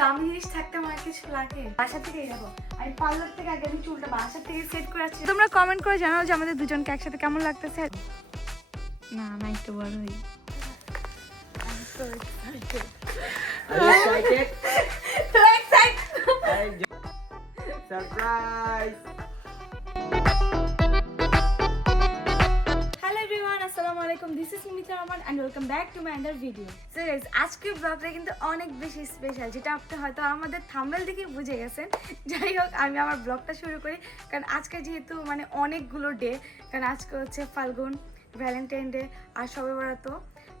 দামি জিনিস থাকতে আমার কিছু লাগে বাসা থেকেই যাবো। আমি পার্লার থেকে আগে আমি চুলটা বাসা থেকে সেট করে আসছি। তোমরা কমেন্ট করে জানাও যে আমাদের দুজনকে একসাথে কেমন লাগতেছে। না না একটু বড় হই। Surprise! Hello everyone, assalamu alaikum. This is Mimita Rahman and welcome back to my another video. So guys, আজকের ব্লগটা কিন্তু অনেক বেশি স্পেশাল, যেটা আপনি হয়তো আমাদের থাম্বনেল দেখে বুঝে গেছেন। যাই হোক, আমি আমার ব্লগটা শুরু করি, কারণ আজকে যেহেতু মানে অনেকগুলো ডে, কারণ আজকে হচ্ছে ফাল্গুন, ভ্যালেন্টাইন ডে আর শবে বরাত।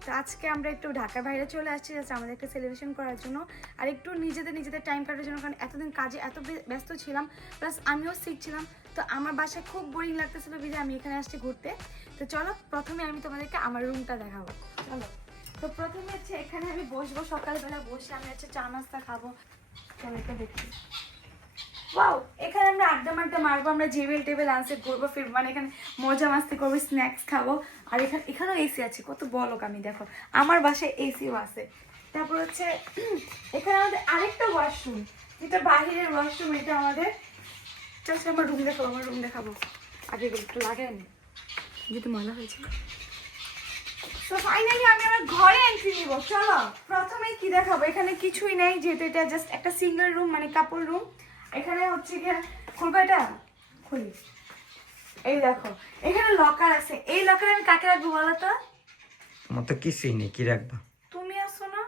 তো আজকে আমরা একটু ঢাকার বাইরে চলে আসছি জাস্ট আমাদের একটা সেলিব্রেশন করার জন্য আর একটু নিজেদের টাইম কাটার জন্য, কারণ এতদিন কাজে এত ব্যস্ত ছিলাম, প্লাস আমিও শিখছিলাম। তো আমার বাসায় খুব বোরিং লাগতেছিল, বিজে আমি এখানে আসছি ঘুরতে। তো চলো প্রথমে আমি তোমাদেরকে আমার রুমটা দেখাবো। চলো, তো প্রথমে হচ্ছে এখানে আমি বসবো, সকালবেলা বসে আমি হচ্ছে চা নাস্তা খাবো। চলো এটা দেখি। ওয়াও, এখানে আমরা আড্ডা মারবো, আমরা টেবিল আনসে ঘুরবো ফিরবো, মানে এখানে মজা মাস্তি করবো, স্ন্যাক্স খাবো। আর এখানেও এসি আছে, কত বলক আমি দেখো, আমার বাসায় এসিও আছে। তারপর হচ্ছে এখানে আমাদের আরেকটা ওয়াশরুম, যেটা বাহিরের ওয়াশরুম, এটা আমাদের। জাস্ট আমার রুম দেখাবো আগে একটু লাগাই নি, যেহেতু ময়লা হয়েছে। তো ফাইনালি আমি আমার ঘরে এন্ট্রি নিব। চলো প্রথমেই কি দেখাবো, এখানে কিছুই নেই, যেহেতু এটা জাস্ট একটা সিঙ্গেল রুম, মানে কাপড় রুম। এখানে হচ্ছে গিয়ে খুলবো, এটা খুলি, এই দেখো এখানে লকার আছে। এই লকারে আমি কাকে রাখবো বলো তো? তোমার তো কিছুই নেই, কি রাখবা? তুমি আসো না,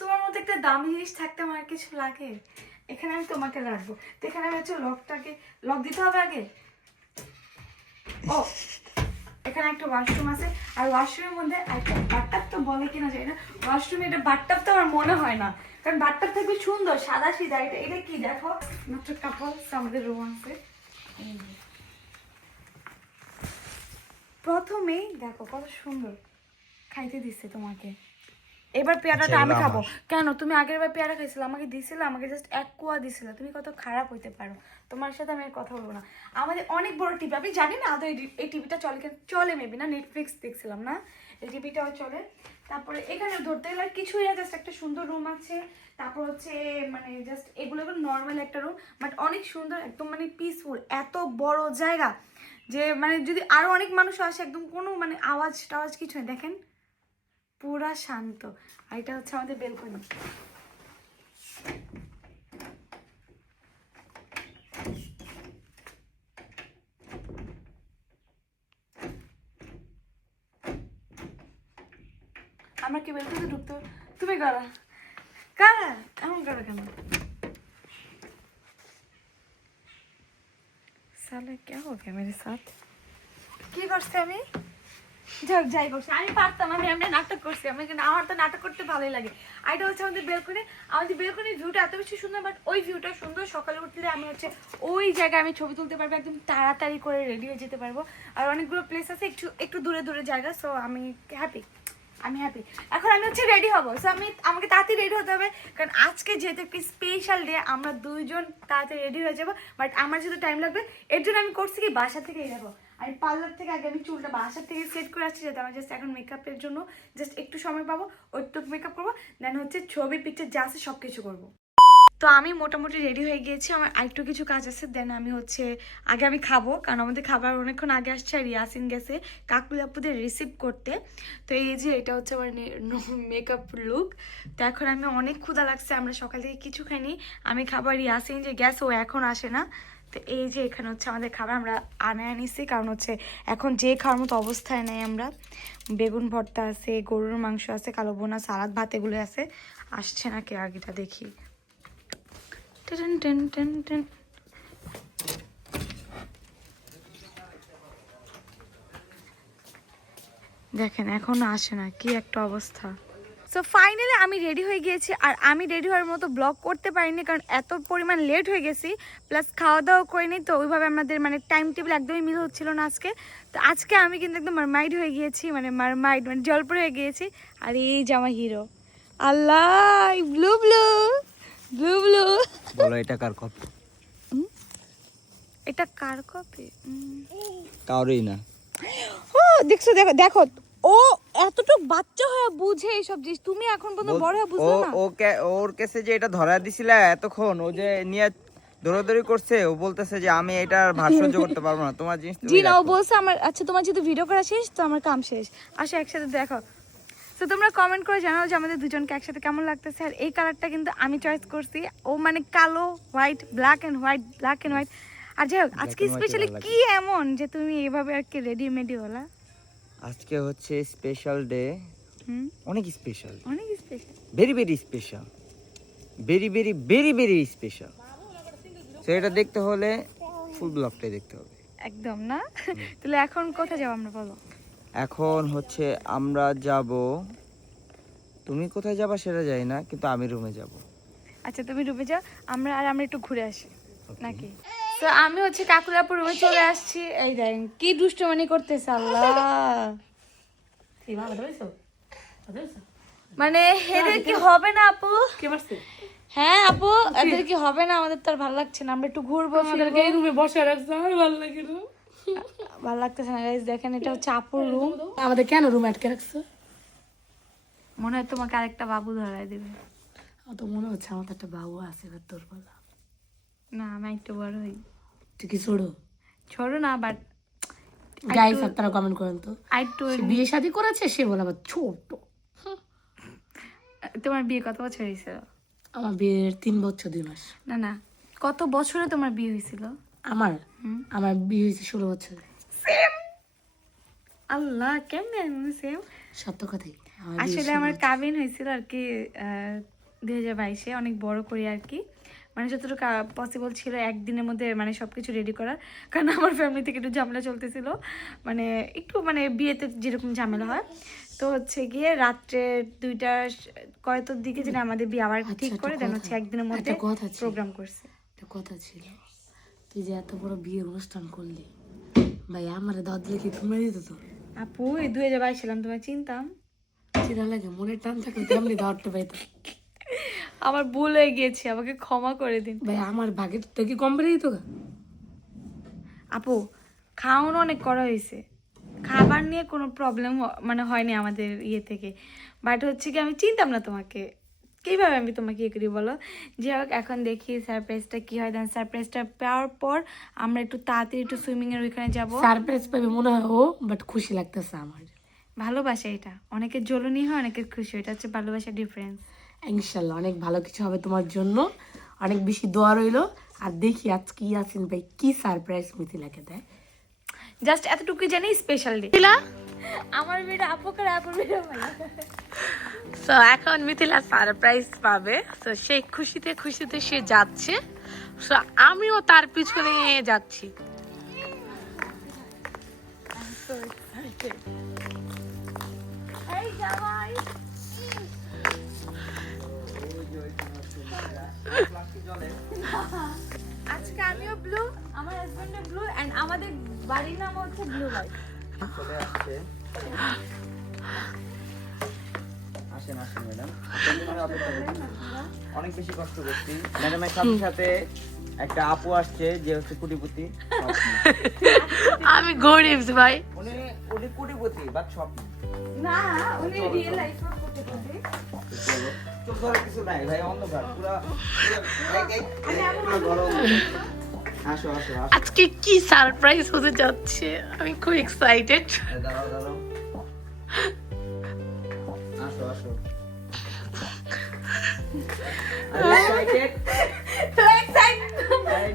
তোমার মধ্যে একটা দামি জিনিস থাকতে আমার কিছু লাগে, এখানে আমি তোমাকে রাখবো। তো এখানে আমি হচ্ছে লক দিতে হবে আগে। ও, এখানে একটা ওয়াশরুম আছে, আর ওয়াশরুমের মধ্যে একটা বাথটাব তো বলে কিনা যায় না, ওয়াশরুমে এটা বাথটাব তো আমার মনে হয় না, কারণ বাথটাব থাকবে সুন্দর সাদা সিধা। এটা কি দেখো, মাত্র কাপড় আমাদের রুম আছে। প্রথমেই দেখো কত সুন্দর খাইতে দিচ্ছে তোমাকে। এবার পেয়ারাটা আমি খাবো। কেন তুমি আগের বার পেয়ারা খাইছিলে, আমাকে দিছিলে, আমাকে জাস্ট এক কুয়া দিছিলে, তুমি কত খারাপ হইতে পারো। তোমার সাথে আমি আর কথা বলবো না। আমাদের অনেক বড় টিভি, আমি জানি না আদৌ এই টিভিটা চলে মেবি না, নেটফ্লিক্স দেখছিলাম না, এই টিভিটাও চলে। তারপরে এখানে ধরতে গেলে কিছুই না, জাস্ট একটা সুন্দর রুম আছে। তারপর হচ্ছে মানে জাস্ট এগুলো নর্মাল একটা রুম, বাট অনেক সুন্দর, একদম মানে পিসফুল, এত বড় জায়গা যে মানে যদি আরো অনেক মানুষ আসে, একদম কোনো মানে আওয়াজ টাওয়াজ কিছু নেই, দেখেন পুরা শান্ত। আর এটা হচ্ছে আমাদের বেলকনি। আমরা কি বেলকনি ঢুকতো? তুমি কারা এমন করো কেন? সালে क्या हो गया मेरे साथ? কি করছে আমি? যাই করছি, আমি পারতাম, আমি নাটক করছি, কিন্তু আমার তো নাটক করতে ভালোই লাগে। আর এটা হচ্ছে আমাদের বেলকনির ভিউটা এত বেশি সুন্দর, বাট ওই ভিউটা সুন্দর, সকালে উঠলে আমি হচ্ছে ওই জায়গায় আমি ছবি তুলতে পারবো, একদম তাড়াতাড়ি করে রেডি হয়ে যেতে পারবো। আর অনেকগুলো প্লেস আছে একটু দূরে জায়গা, সো আমি হ্যাপি। এখন আমি হচ্ছে রেডি হবো। সো আমাকে তাড়াতাড়ি রেডি হতে হবে, কারণ আজকে যেহেতু একটি স্পেশাল ডে, আমরা দুইজন তাড়াতাড়ি রেডি হয়ে যাবো। বাট আমার যেহেতু টাইম লাগবে, এর জন্য আমি করছি কি বাসা থেকেই যাবো। আমি পার্লার থেকে আগে আমি চুলটা বাসা থেকে সেট করে আসছি, যাতে আমার জাস্ট এখন মেকআপের জন্য জাস্ট একটু সময় পাবো, ওইটুকু মেকআপ করবো, দেন হচ্ছে ছবি পিকচার যা আছে সব কিছু করবো। তো আমি মোটামুটি রেডি হয়ে গিয়েছি, আমার আরেকটু কিছু কাজ আছে, দেন আমি হচ্ছে আগে আমি খাবো, কারণ আমাদের খাবার অনেকক্ষণ আগে আসছে। আর ইয়াসিন গেছে কাকুলি আপুদের রিসিভ করতে। তো এই যে এটা হচ্ছে আমার মেকআপ লুক। তো এখন আমি অনেক ক্ষুধা লাগছে, আমরা সকাল থেকে কিছু খাইনি, আমি খাবার ইয়াসিন যে গ্যাস ও এখন আসে না। তো এই যে এখানে হচ্ছে আমাদের খাবার আমরা আনিছি, কারণ হচ্ছে এখন যে খাওয়ার মতো অবস্থায় নেই আমরা। বেগুন ভর্তা আছে, গরুর মাংস আছে, কালো বোনা, সালাদ ভাত, এগুলো আছে। আসছে না কে আগেটা দেখি। দেখেন এখনো আসে না, কি একটা অবস্থা। সো ফাইনালি আমি রেডি হয়ে গিয়েছি, আর আমি রেডি হওয়ার মতো ব্লগ করতে পারিনি, কারণ এত পরিমাণ লেট হয়ে গেছি, প্লাস খাওয়া দাওয়া করিনি। তো ওইভাবে আমাদের মানে টাইম টেবিল একদমই মিল হচ্ছিল না আজকে। তো আজকে আমি কিন্তু একদম মারমাইড হয়ে গিয়েছি, মানে জলপুর হয়ে গিয়েছি। আর এই যে আমার হিরো, আল্লাহ ব্লু বলো এটা কার কপি? এটা কার কপি? কারোরই না। ও দেখছো, দেখো ও এতটুক বাচ্চা হয়ে বুঝে এইসব জিনিস, তুমি এখন পর্যন্ত বড় হয়ে বুঝছো না। ওর কাছে যে এটা ধরা দিছিলা এতক্ষণ, ও যে নিয়ে দৌড়াদৌড়ি করছে, ও বলতেছে যে আমি এটার ভার সহ্য করতে পারবো না, তোমার জিনিস জি না, ও বলছে আমার, আচ্ছা তোমার যেহেতু ভিডিও করা শেষ তো আমার কাম শেষ, আসো একসাথে দেখো। তো তোমরা কমেন্ট করে জানাও যে আমাদের দুজনকে একসাথে কেমন লাগতেছে। আর এই কালারটা কিন্তু আমি চয়েস করছি, ও মানে কালো white, black and white, black and white. আর যাই হোক, আজকে স্পেশালি কি এমন যে তুমি এভাবে আর কি রেডিমেডি হলা? আজকে হচ্ছে স্পেশাল ডে, অনেক স্পেশাল, অনেক special, very very special, very very very very special. তো এটা দেখতে হলে ফুল ব্লগটাই দেখতে হবে একদম না। তাহলে এখন কোথায় যাবো আমরা, বলো? এখন হচ্ছে আমরা যাব, তুমি কোথায় যাবা সেটা জানি না, কিন্তু আমি রুমে যাব। আচ্ছা তুমি রুমে যাও, আমরা একটু ঘুরে আসি নাকি? তো আমি হচ্ছে কাকুরাপুর রুমে চলে আসছি। এই দেখেন কি দুষ্টুমানি করতেছে, আল্লাহ। মানে এদের কি হবে না আপু? হ্যাঁ আপু, এদের কি হবে না? আমাদের তো আর ভালো লাগছে না, আমরা একটু ঘুরবো ফিরবো। এই রুমে বসে রাখছে, আর ভালো লাগে না। ভালো লাগতেছে না গাইস, দেখেন এটা হচ্ছে আপুর রুম। আমাদের কেন রুমে আটকে রাখছো? মনে হয় তোমাকে আরেকটা বাবু ধরাই দেবে। আমার তো মনে হচ্ছে আমার তো একটা বাবু আছে, এবার তোর বলা। না আমি একটু বড় হই। তুই কি ছোড়ো? ছোট না, বাট গাইস আপনারা কমেন্ট করেন তো, একটু। সে বিয়ে শাদী করেছে, সে বলে আবার ছোট। তোমার বিয়ে কত বছর হয়েছিল? আমার বিয়ের 3 বছর 2 মাস। না না, কত বছরে তোমার বিয়ে হয়েছিল? আমার আমার বিয়ে হয়েছে 16 বছরে। আল্লাহ, কেমনে সেম? সত্য কথাই। আসলে আমার কাবিন হয়েছিল আর কি 2022-এ, অনেক বড় করে আর কি, মানে যতটুকু পসিবল ছিল একদিনের মধ্যে মানে সবকিছু রেডি করার। কারণ আমার ফ্যামিলি থেকে একটু ঝামেলা চলতেছিল, মানে একটু মানে বিয়েতে যেরকম ঝামেলা হয়। তো হচ্ছে গিয়ে রাত্রে 2টা কয়টার দিকে যেন আমাদের বিয়ে আবার ঠিক করে দেন হচ্ছে একদিনের মধ্যে প্রোগ্রাম করছে। একটা কথা ছিল, তুই যে এত বড় বিয়ের অনুষ্ঠান করলি, ভাই আমার দাওয়াত দিলে কি তুমি দিত? তো আপু এই 2022 ছিলাম, তোমায় চিনতাম? চিনা লাগে, মনের টান থাকলে তেমনি দাওয়াতটা পাইতো। আমার ভুল হয়ে গিয়েছে, আমাকে ক্ষমা করে দিন ভাই আমার ভাগের থেকে কম বেড়ে দিত। আপু। খাওয়ানো অনেক করা হয়েছে, খাবার নিয়ে কোনো প্রবলেম মানে হয়নি আমাদের ইয়ে থেকে, বাট হচ্ছে কি আমি চিনতাম না তোমাকে, কিভাবে আমি তোমাকে ইয়ে করি বলো? যাই হোক, এখন দেখি সারপ্রাইজটা কি হয়। দেন সারপ্রাইজটা পাওয়ার পর আমরা একটু তাড়াতাড়ি একটু সুইমিং এর ওইখানে যাবো। সারপ্রাইজ পাবে মনে হয় ও, বাট খুশি লাগতেছে আমার। ভালোবাসা এটা, অনেকের জ্বলনি হয় অনেকের খুশি, এটা হচ্ছে ভালোবাসা ডিফারেন্স। ইনশাল্লাহ অনেক ভালো কিছু হবে তোমার জন্য, অনেক বেশি দোয়া রইলো। আর দেখি আজ কি আছেন ভাই, কি সারপ্রাইজ মিথিলাকে দেয়। জাস্ট এতটুকুই জানি স্পেশাল ডে। আমার মেয়েটা আপুকার আপুর মেয়েটা ভালো। সো এখন মিথিলা সারপ্রাইজ পাবে, তো সেই খুশিতে খুশিতে সে যাচ্ছে, সো আমিও তার পিছনে যাচ্ছি। এই জামাই, আজকে আমিও ব্লু, আমার হাজবেন্ডও ব্লু, এন্ড আমাদের বাড়ির নাম হচ্ছে ব্লু লাইট। চলে আসছে, আসেন আসেন ম্যাডাম, অনেক বেশি কষ্ট করছি ম্যাডামের সাথে সাথে একটা আপু আসছে যে হচ্ছে কোটিপতি। আমি গরিব ভাই। উনি উনি কোটিপতি বাট স্বপ্ন না, উনি রিয়েল লাইফে করতে পারে। চোখ ধরে কিছু নাই ভাই, অন্ধকার পুরা গরম। আসো আসো আসো, আজকে কি সারপ্রাইজ হতে যাচ্ছে, আমি খুব এক্সাইটেড। দাঁড়াও দাঁড়াও, আসো আসো।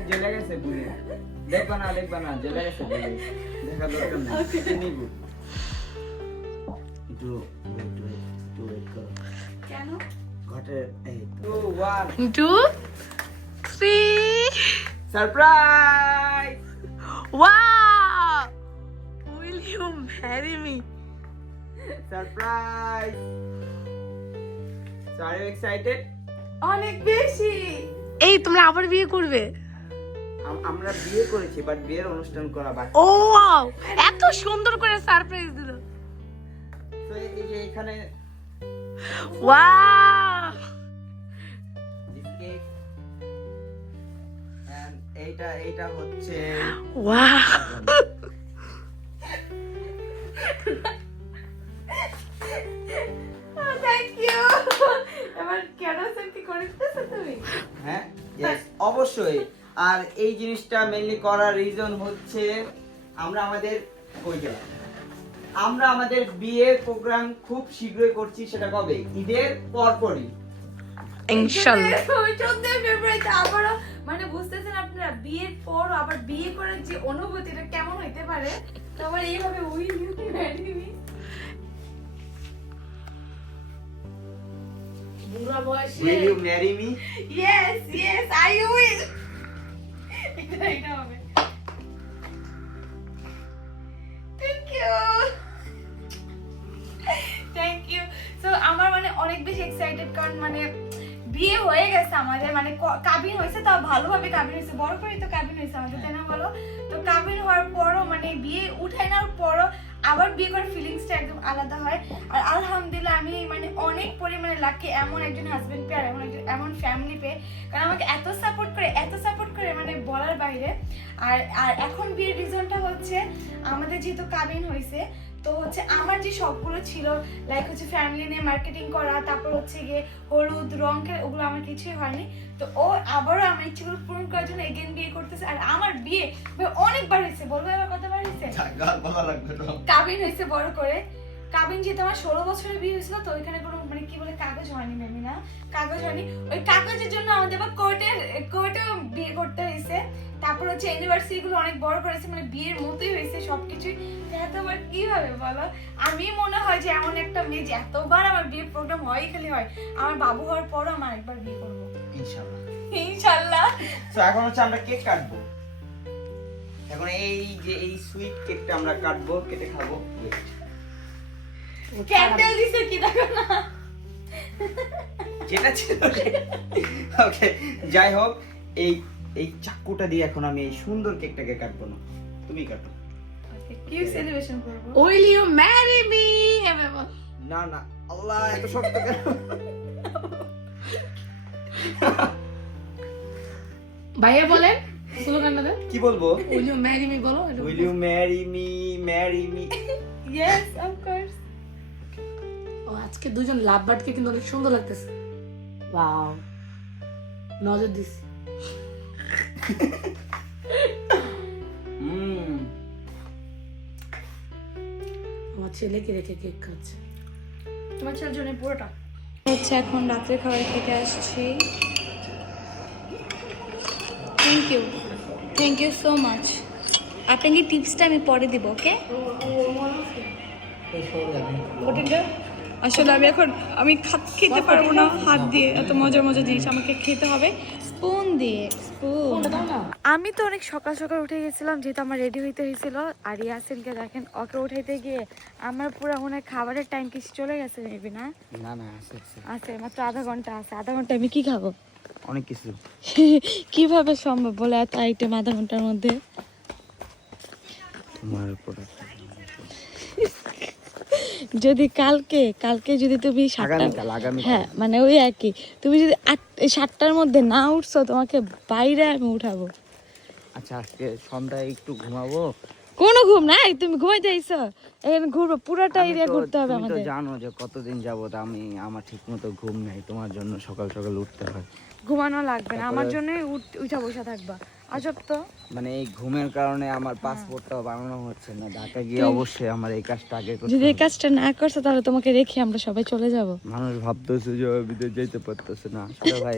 জেলে গেছে বুড়ি, দেখবা না জেলে গেছে বুড়ি, দেখা দরকার নেই, নিব একটু ওয়েট করো। কেন? ঘটে এই 2 1 2 3 surprise. Wow! Will you marry me? Surprise! So are you excited? অনেক বেশি। এই তোমরা আবার বিয়ে করবে? আমরা বিয়ে করেছি বাট বিয়ের অনুষ্ঠান করা বাকি। ও ওয়াও! এত সুন্দর করে সারপ্রাইজ দিল। তো এই যে এখানে ওয়াও! কেক এন্ড এইটা হচ্ছে ওয়াও! অর্ডার কি করতেছ তুমি? হ্যাঁ yes, অবশ্যই। আর এই জিনিসটা মেইনলি করার রিজন হচ্ছে আমরা আমাদের বিয়ের প্রোগ্রাম খুব শীঘ্রই করছি। সেটা কবে? ঈদের পরপরই ইনশাআল্লাহ। 14 ফেব্রুয়ারিতে আবারও, মানে বুঝতেছেন আপনারা, বিয়ের পর আবার বিয়ে করার যে অনুভূতিটা কেমন হইতে পারে। তো আবার এইভাবে উইল ইউ ম্যারি মি, বুড়া বয়সে will you marry me? Yes yes I will. এটা হবে। Thank you. সো আমার মানে অনেক বেশি এক্সাইটেড, কারণ মানে বিয়ে হয়ে গেছে আমাদের, মানে কাবিন হয়েছে, তাও ভালোভাবে কাবিন হয়েছে, বড় করে তো কাবিন হয়েছে আমাদের, তাই না বলো? তো কাবিন হওয়ার পরও মানে বিয়ে উঠায় নেওয়ার পরও আবার বিয়ে করার ফিলিংসটা একদম আলাদা হয়। আর আলহামদুলিল্লাহ আমি মানে অনেক পরিমাণে লাকি এমন একজন হাজবেন্ড পেয়ে, আর এমন ফ্যামিলি পেয়ে, কারণ আমাকে এত সাপোর্ট করে মানে বলার বাইরে। আর আর এখন বিয়ের রিজনটা হচ্ছে আমাদের যেহেতু কাবিন হয়েছে, তো হচ্ছে আমার যে শখগুলো ছিল, লাইক হচ্ছে ফ্যামিলি নিয়ে মার্কেটিং করা, তারপর হচ্ছে গিয়ে হলুদ রং খেলা, ওগুলো আমার কিছুই হয়নি। তো ও আবারও আমার ইচ্ছেগুলো পূরণ করার জন্য এগেন বিয়ে করতেছে। আর আমার বিয়ে অনেকবার হয়েছে, বলবো এবার কতবার হয়েছে? কাবিন হয়েছে বড় করে। কাবিন যেহেতু আমার 16 বছরে বিয়ে হয়েছিল, তো ওইখানে কোনো মানে কি বলে কাগজ হয়নি, মেমি না কাগজ হয়নি, ওই কাগজের জন্য আমাদের আবার কোর্টে বিয়ে করতে হয়েছে। তারপর হচ্ছে ইউনিভার্সিটি গুলো অনেক বড় করেছে, মানে বিয়ের মতোই হয়েছে সবকিছুই। এতবার কিভাবে বলো? আমি মনে হয় যে এমন একটা মেয়ে যে এতবার আমার বিয়ের প্রোগ্রাম হয় খালি হয়। আমার বাবু হওয়ার পরও আমার একবার বিয়ে করবো ইনশাআল্লাহ। ইনশাআল্লাহ। তো এখন হচ্ছে আমরা কেক কাটবো। এখন এই সুইট কেকটা আমরা কাটবো, কেটে খাবো। ক্যান্ডেল দিছে কি দেখো না, যেটা ছিল। ওকে, যাই হোক, এই চাকুটা দিয়ে এখন আমি এই সুন্দর কেকটাকে কাটবো না, তুমি কাটো। কি সেলিব্রেশন করব? Will you marry me? না না, আল্লাহ এত শক্ত কেন? ভাইয়া বলেন স্লোগানটা দেন। কি বলবো? উইল ইউ ম্যারি মি বলো। Will you marry me? Marry me? Yes, of course. ও আজকে দুজন লাভ বার্ডকে কিন্তু অনেক সুন্দর লাগতেছে। ওয়াও, নজর দিস। আমার ছেলেকে রেখে কেক খাচ্ছে। তোমার ছেলের জন্য পুরোটা হচ্ছে। এখন রাত্রে খাবার খেতে আসছি। Thank you so much. আপনাকে টিপসটা আমি পরে দিব, ওকে? আসলে আমি খেতে পারবো না হাত দিয়ে, এত মজার জিনিস আমাকে খেতে হবে স্পুন দিয়ে। আমি তো অনেক সকাল সকাল উঠে গেছিলাম, যেহেতু আমার রেডি হইতে হয়েছিল। আর ইয়াসিনকে দেখেন, ওকে উঠাইতে গিয়ে আমার পুরো মনে হয় খাবারের টাইম কিছু চলে গেছে, মেবি না? না না, আছে মাত্র আধা ঘন্টা আছে। আধা ঘন্টা আমি কি খাবো? অনেক কিছু। কিভাবে সম্ভব বলে এত আইটেম আধা ঘন্টার মধ্যে? তোমার উপর যদি কালকে যদি তুমি হ্যাঁ মানে ওই আর কি, তুমি যদি 7টার মধ্যে না উঠছো, তোমাকে বাইরে আমি উঠাবো। আচ্ছা, আজকে সন্ধ্যায় একটু ঘুমাবো। কোনো ঘুম নাই, তুমি ঘুমাইতে আইছো, এখানে ঘুরবো, পুরোটা এরিয়া ঘুরতে হবে তুমি তো আমাদের। জানো যে কতদিন যাবত আমার ঠিক মতো ঘুম নাই, তোমার জন্য সকাল সকাল উঠতে হয়। ঘুমানো লাগবে না, আমার জন্য উঠা বসা থাকবা। আজব তো, মানে এই ঘুমের কারণে আমার পাসপোর্টটাও বানানো হচ্ছে না। ঢাকা গিয়ে অবশ্যই আমার এই কাজটা আগে করতে যদি এই হবে। কাজটা না করছো তাহলে তোমাকে রেখে আমরা সবাই চলে যাব। মানুষ ভাবতেছে যে বিদেশ যেতে পারতেছে না, আসলে ভাই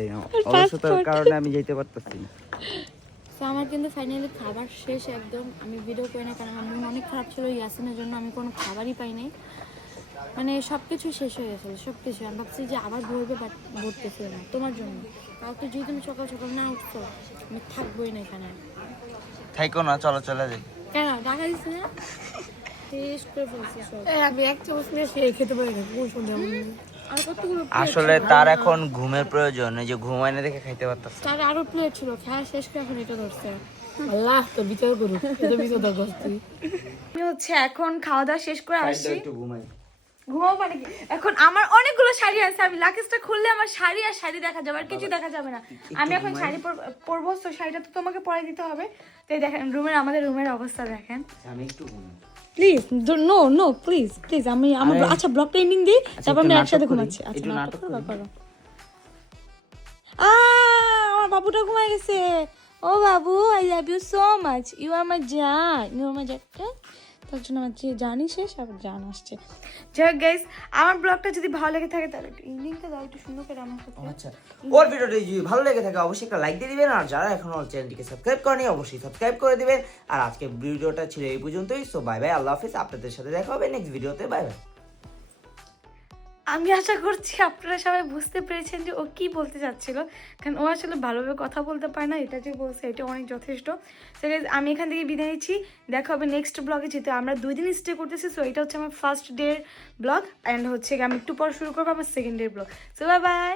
অলসতার কারণে আমি যেতে পারতেছি না। তো আমার কিন্তু ফাইনালি খাবার শেষ একদম। আমি ভিডিও করি না, কারণ আমার মন অনেক খারাপ ছিল ইয়াসিনের জন্য। আমি কোনো খাবারই পাই নাই, মানে সব কিছু শেষ হয়ে গেছিলো, সব কিছু। আমি ভাবছি যে আবার ভরবে, বাট ভরতেছে না তোমার জন্য। কাউকে যদি তুমি সকাল সকাল না উঠছো, আমি থাকবোই না এখানে। থাইকো না, চলো চলে যাই। কেন টাকা দিচ্ছে না? শেষ করে ফেলছি সব। আমি এক চামচ নিয়ে খেয়ে খেতে পারি না, খুব সুন্দর। আর কতগুলো আসলে তার এখন ঘুমের প্রয়োজন, এই যে ঘুমায় না দেখে খাইতে পারতেছে। তার আরো প্লেট ছিল, খাওয়া শেষ করে এখন এটা ধরছে। আল্লাহ তো বিচার করুক, এটা বিচার করছি। আমি হচ্ছে এখন খাওয়া দাওয়া শেষ করে আসছি। একটু ঘুমাই। ঘুমাবো মানে কি? এখন আমার অনেকগুলো শাড়ি আছে, আমি লাকেজটা খুললে আমার শাড়ি আর শাড়ি দেখা যাবে, আর কিছু দেখা যাবে না। আমি এখন শাড়ি পরবো, তো শাড়িটা তো তোমাকে পরে দিতে হবে। তো এই দেখেন আমাদের রুমের অবস্থা দেখেন। আমি একটু ঘুমাই। প্লিজ নো প্লিজ আমি আমার আচ্ছা ব্লগটা এন্ডিং দিই, তারপর আমরা একসাথে ঘুমাচ্ছি। আচ্ছা নাটক করো। বাবুটা ঘুমাই গেছে। ও বাবু, I love you so much, you are my জান, ইউ আর মাই জানটা। তার জন্য আমার যে জানি শেষ, আবার জান আসছে। যাই হোক গাইস, আমার ব্লগটা যদি ভালো লেগে থাকে তাহলে একটু ইভিনিংটা দাও, একটু সুন্দর করে আমার সাথে। আচ্ছা, ওর ভিডিওটি যদি ভালো লেগে থাকে অবশ্যই একটা লাইক দিয়ে দিবেন, আর যারা এখনো চ্যানেলটিকে সাবস্ক্রাইব করেনি অবশ্যই সাবস্ক্রাইব করে দিবেন। আর আজকে ভিডিওটা ছিল এই পর্যন্তই। সো বাই বাই, আল্লাহ হাফিজ। আপনাদের সাথে দেখা হবে নেক্সট ভিডিওতে। Bye bye. আমি আশা করছি আপনারা সবাই বুঝতে পেরেছেন যে ও কি বলতে চাচ্ছিল, কারণ ও আসলে ভালোভাবে কথা বলতে পারে না। এটা যে বলছে এটা অনেক যথেষ্ট। সো গাইস, আমি এখান থেকে বিদায় নিচ্ছি, দেখা হবে নেক্সট ব্লগে। যেহেতু আমরা 2 দিন স্টে করতেছি, সো এটা হচ্ছে আমার ফার্স্ট ডে ব্লগ, অ্যান্ড হচ্ছে আমি একটু পর শুরু করবো আমার second day blog. So bye bye.